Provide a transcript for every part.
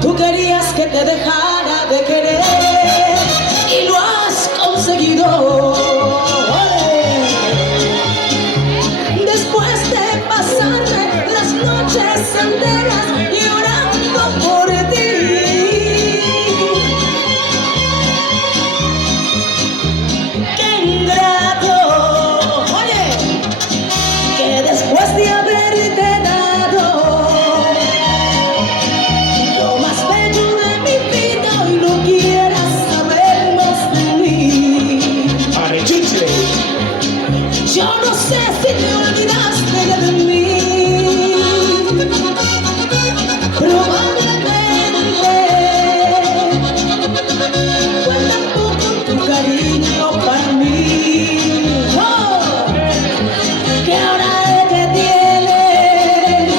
Tú querías que te dejara de querer y lo has conseguido. Después de pasarme las noches enteras llorando por ti, qué ingrato, oye, que después de haberte dado lo más bello de mi vida hoy no quieras saber más de mí. Arechiche. Yo no sé si te olvidaste ya de mí, probablemente cuenta poco tu cariño para mí. Oh, que ahora te tienes,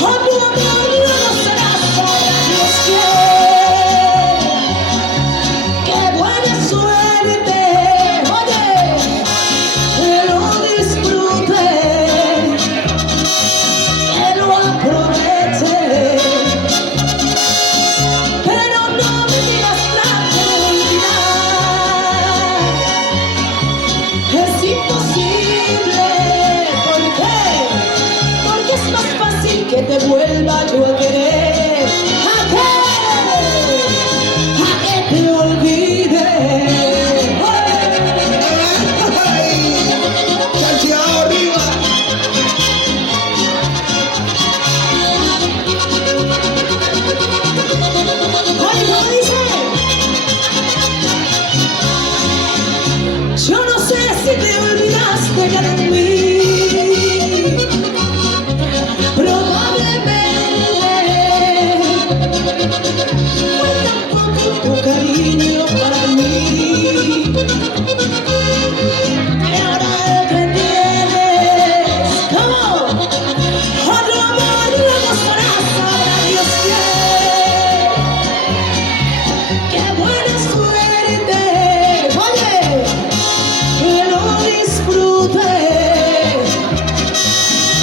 oh, tu amor no será para Dios quiere. Qué buena suerte, oye, que lo disfrute, que lo aproveche, pero no me digas nada de olvidar. Es imposible, ¿por qué? Porque es más fácil que te vuelva yo a querer. ¿A que te olvide? Chancheado arriba. Oye, ¿cómo dice? Yo no sé si te olvidaste ya de mí, probablemente cuenta poco tu cariño para mí. Y ahora te tienes, ¿cómo? Otro amor lo gozarás, sabrá Dios quién. Qué buena suerte, oye, que lo disfrute,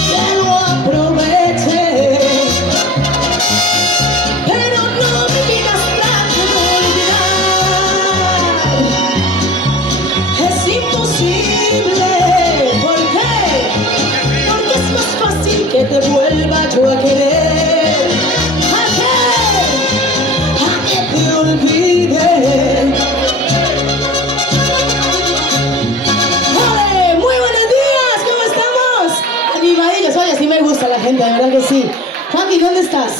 que lo aproveche, pero no me digas trato de olvidar. Es imposible, ¿por qué? Porque es más fácil que te vuelva yo a querer. ¿A que te olvide? ¡Ole! Muy buenos días, ¿cómo estamos? Animadillos, oye, sí me gusta la gente, de verdad que sí. Juanqui, ¿dónde estás?